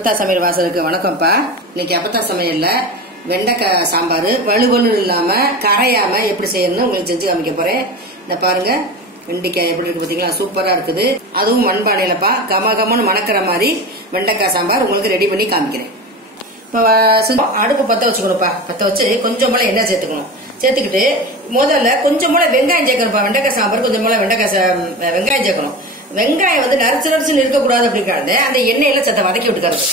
அப்பத்தா சமையல் வாசலுக்கு வணக்கம்ப்பா. இன்னைக்கு அப்பத்தா சமையல்ல வெண்டைக்காய் சாம்பார் வலுவலு இல்லாம கரையாம எப்படி செய்யணும்னு உங்களுக்கு செஞ்சு காமிக்க போறேன். இந்த பாருங்க வெண்டைக்காய் எப்படி இருக்கு பாத்தீங்களா? சூப்பரா இருக்குது. அதுவும் மண்பானையிலப்பா கம கமன்னு மணக்கிற மாதிரி வெண்டைக்காய் சாம்பார் உங்களுக்கு ரெடி பண்ணி காமிக்கிறேன். இப்போ அடுப்பு பத்த வச்சுக்கணும்ப்பா பத்த வச்சு கொஞ்சம் போல எண்ணெய் சேர்த்துக்கணும். சேர்த்துக்கிட்டு முதல்ல கொஞ்சம் போல வெங்காயம் சேர்க்கணும்ப்பா. வெண்டைக்காய் சாம்பார் கொஞ்சம் போல வெண்டைக்காய் சா- வெங்காயம் சேர்க்கணும். வெங்காயம் வந்து நரிச்சு நரிச்சுன்னு இருக்கக்கூடாது அப்படிங்கிறது அந்த எண்ணெயில சத்த வதக்கி விட்டுக்கிறது.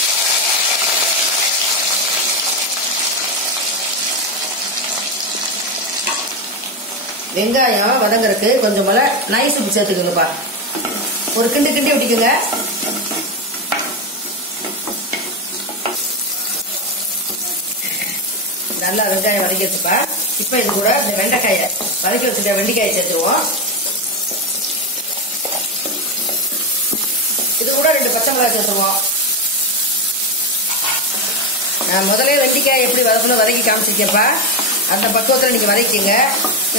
வெங்காயம் வதங்கறதுக்கு கொஞ்சம் போல நைஸ் உப்பு சேர்த்துக்கோங்கப்பா ஒரு கிண்டு கிண்டி விட்டுக்குங்க நல்லா வெங்காயம் வதக்கிடுச்சுப்பா இப்போ இது கூட இந்த வெண்டைக்காயை வதக்கி வச்சுருக்க வெண்டைக்காயை சேர்த்துருவோம். இது கூட ரெண்டு பச்சை மிளகாய் சேர்த்துருவோம் நான் முதல்ல வெண்டைக்காய் எப்படி வதக்கணும் வதக்கி காமிச்சிருக்கேன்ப்பா. அந்த பக்குவத்தில் நீங்கள் வதக்கிங்க.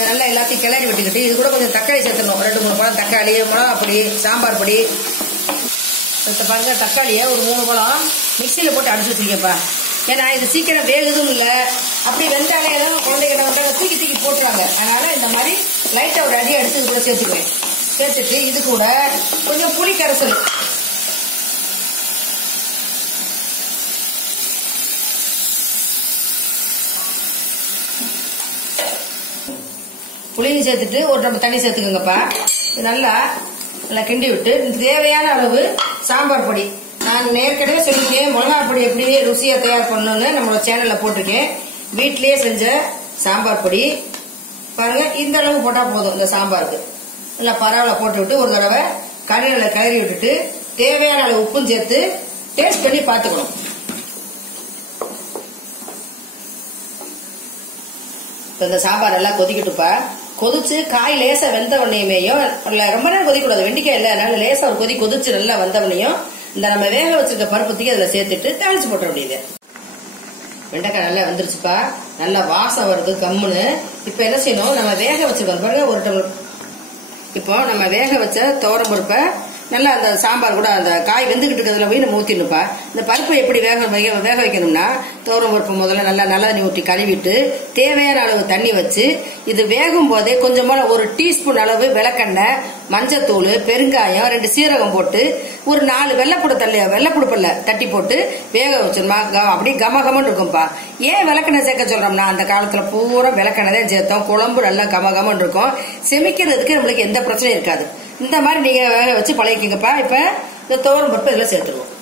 நல்லா எல்லாத்தையும் கிளறி விட்டுக்கிட்டு இது கூட கொஞ்சம் தக்காளி சேர்த்துடணும். ரெண்டு மூணு பழம் தக்காளி மிளகா பொடி சாம்பார் பொடி. இப்போ பாருங்க தக்காளியை ஒரு மூணு பழம் மிக்சியில் போட்டு அடிச்சு வச்சிருக்கேன்ப்பா. ஏன்னா இது சீக்கிரம் வேகுதும் இல்லை. அப்படி வெந்தாலே தான் குழந்தைங்க வந்தாங்க தூக்கி தூக்கி போட்டுறாங்க அதனால இந்த மாதிரி லைட்டாக ஒரு அடி அடிச்சு இது கூட சேர்த்துக்குவேன். சேர்த்துட்டு இது கூட கொஞ்சம் புளி கரைசல் புளியும் சேர்த்துட்டு ஒரு நம்ம தண்ணி சேர்த்துக்கோங்கப்பா. நல்லா நல்லா கிண்டி விட்டு தேவையான அளவு சாம்பார் பொடி. நான் ஏற்கனவே சொல்லியிருக்கேன் மிளகா பொடி எப்படி ருசியா தயார் பண்ணணும்னு நம்மளோட சேனல்ல போட்டிருக்கேன். வீட்டிலேயே செஞ்ச சாம்பார் பொடி. பாருங்க இந்த அளவு போட்டா போதும் இந்த சாம்பாருக்கு. நல்லா பரவாயில்ல போட்டு விட்டு ஒரு தடவை கடையில் கிளறி விட்டுட்டு தேவையான அளவு உப்பும் சேர்த்து டேஸ்ட் பண்ணி பார்த்துக்கணும். இந்த சாம்பார் நல்லா கொதிக்கட்டுப்பா கொதிச்சு காய் லேசா வெந்த உடனேயுமேயும் ரொம்ப நேரம் கொதிக்கூடாது வெண்டிக்காய் இல்ல அதனால லேசா ஒரு கொதி கொதிச்சு நல்லா வந்தவனையும் இந்த நம்ம வேக வச்சிருக்க பருப்பத்துக்கு அதுல சேர்த்துட்டு தாளிச்சு போட்டுற முடியுது வெண்டைக்காய் நல்லா வந்துருச்சுப்பா. நல்லா வாசம் வருது கம்முன்னு. இப்ப என்ன செய்யணும்? நம்ம வேக வச்சிருக்கோம் பாருங்க ஒரு டம்ளர் இப்போ நம்ம வேக வச்ச தோரம் பருப்பை நல்லா அந்த சாம்பார் கூட அந்த காய் வெந்துகிட்டு இருக்கிறதுல போய் நம்ம ஊத்திடணும்ப்பா இந்த பருப்பை எப்படி வேக வேக வேக வைக்கணும்னா தோரம் பருப்பு முதல்ல நல்லா நல்ல தண்ணி ஊற்றி கழுவிட்டு தேவையான அளவு தண்ணி வச்சு இது வேகும் போதே கொஞ்சமாக ஒரு டீஸ்பூன் அளவு விளக்கெண்ணெய் மஞ்சத்தூள் பெருங்காயம் ரெண்டு சீரகம் போட்டு ஒரு நாலு வெள்ளைப்புடு தள்ளி வெள்ளப்புடுப்பில் தட்டி போட்டு வேக வச்சிருமா க- அப்படியே கமகமன்னு இருக்கும்ப்பா. ஏன் விளக்கெண்ணெய் சேர்க்க சொல்றோம்னா அந்த காலத்தில் பூரா விளக்கெண்ணெய் தான் சேர்த்தோம். குழம்பு நல்லா கமகமன்னு இருக்கும். செமிக்கிறதுக்கு நம்மளுக்கு எந்த பிரச்சனையும் இருக்காது. இந்த மாதிரி நீங்க வேக வச்சு பழகிக்கிங்கப்பா. இப்ப இந்த துவரம் பருப்பு இதுல சேர்த்துருவோம்.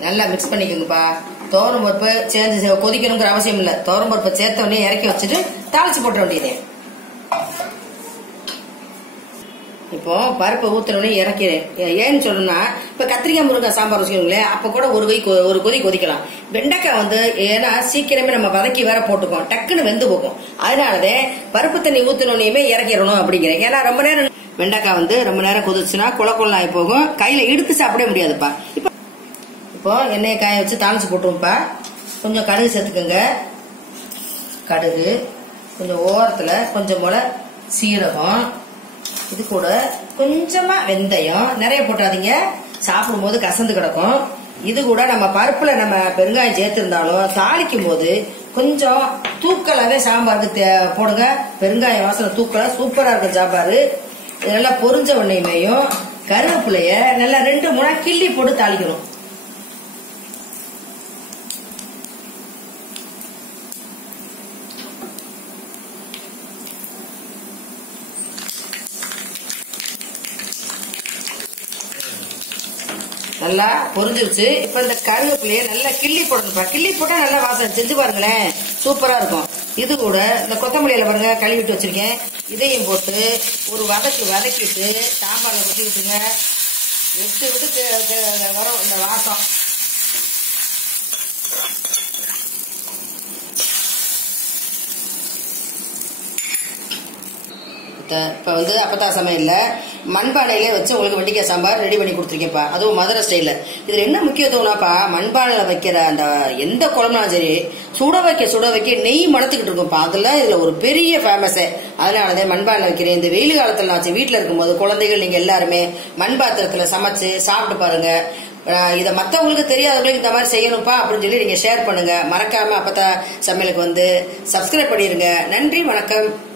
நல்லா மிக்ஸ் பண்ணிக்கோங்கப்பா. துவரம் பருப்பு சேர்ந்து கொதிக்கணுங்கிற அவசியம் இல்ல. துவரம் பருப்பை சேர்த்த உடனே இறக்கி வச்சுட்டு தாளிச்சு போட்ட வேண்டியதே இப்போ பருப்பை ஊத்துன இறக்கிறேன். ஏன்னு சொல்லணும்னா இப்ப கத்திரிக்காய் முருங்கை சாம்பார் வச்சுக்கோங்களேன் அப்ப கூட ஒரு கை கொ- ஒரு கொதி கொதிக்கலாம். வெண்டைக்காய் வந்து ஏன்னா சீக்கிரமே நம்ம வதக்கி வேற போட்டுக்கோம் டக்குன்னு வெந்து போகும். அதனாலதே பருப்பு தண்ணி ஊத்தினோடனே இறக்கிடணும் அப்படிங்கிறேன். ஏன்னா ரொம்ப நேரம் வெண்டைக்காய் வந்து ரொம்ப நேரம் கொதிச்சுன்னா குள குள்ள ஆகி போகும். கையில இடுத்து சாப்பிட முடியாதுப்பா. இப்போ இப்போ எண்ணெயை காய வச்சு தாளிச்சு போட்டுருப்பா கொஞ்சம் கடுகு சேர்த்துக்கோங்க. கடுகு கொஞ்சம் ஓரத்துல கொஞ்சம் போல சீரகம் இது கூட கொஞ்சமா வெந்தயம். நிறைய போட்டாதீங்க. சாப்பிடும் போது கசந்து கிடக்கும். இது கூட நம்ம பருப்புல நம்ம பெருங்காயம் சேர்த்திருந்தாலும் தாளிக்கும் போது கொஞ்சம் தூக்கலாவே சாம்பாருக்கு தே- போடுங்க. பெருங்காயம் வாசனை தூக்கலா. சூப்பரா இருக்கும் சாம்பார். நல்லா பொறிஞ்ச உடனேயும் கருவேப்பிலைய நல்லா ரெண்டு மூணா கிள்ளி போட்டு தாளிக்கணும். நல்லா பொரிஞ்சிருச்சு. இப்ப இந்த கருவேப்பிலைய நல்லா கிள்ளி போடணும்ப்பா கிள்ளி போட்டா நல்லா வாசனை. செஞ்சு பாருங்களேன். சூப்பரா இருக்கும். இது கூட இந்த கொத்தமல்லியில பாருங்க கழுவிட்டு வச்சிருக்கேன். இதையும் போட்டு ஒரு வதக்கு வதக்கிட்டு சாம்பார்ல கொட்டி விட்டுங்க எடுத்து விட்டு வரும் இந்த வாசம். இப்போ வந்து அப்பத்தா சமையல்ல. மண்பானையிலே வச்சு உங்களுக்கு வெண்டிக்காய் சாம்பார் ரெடி பண்ணி கொடுத்துருக்கேன்ப்பா. அதுவும் மதுரை ஸ்டைல இதுல என்ன முக்கியத்துவம்னாப்பா மண்பானையில வைக்கிற அந்த எந்த குழம்புனாலும் சரி சுட வைக்க சுட வைக்க நெய் மணத்துக்கிட்டு இருக்கும்ப்பா. அதுல இதுல ஒரு பெரிய ஃபேமஸே அதனாலதான் மண்பானை வைக்கிறேன். இந்த வெயில் காலத்துல ஆச்சு வீட்டுல இருக்கும்போது குழந்தைகள் நீங்க எல்லாருமே மண் பாத்திரத்துல சமைச்சு சாப்பிட்டு பாருங்க. இதை மற்றவங்களுக்கு மத்தவங்களுக்கு தெரியாதவங்களுக்கு இந்த மாதிரி செய்யணும்ப்பா அப்படின்னு சொல்லி நீங்க ஷேர் பண்ணுங்க. மறக்காம அப்பத்தா சமையலுக்கு வந்து சப்ஸ்கிரைப் பண்ணிருங்க. நன்றி வணக்கம்.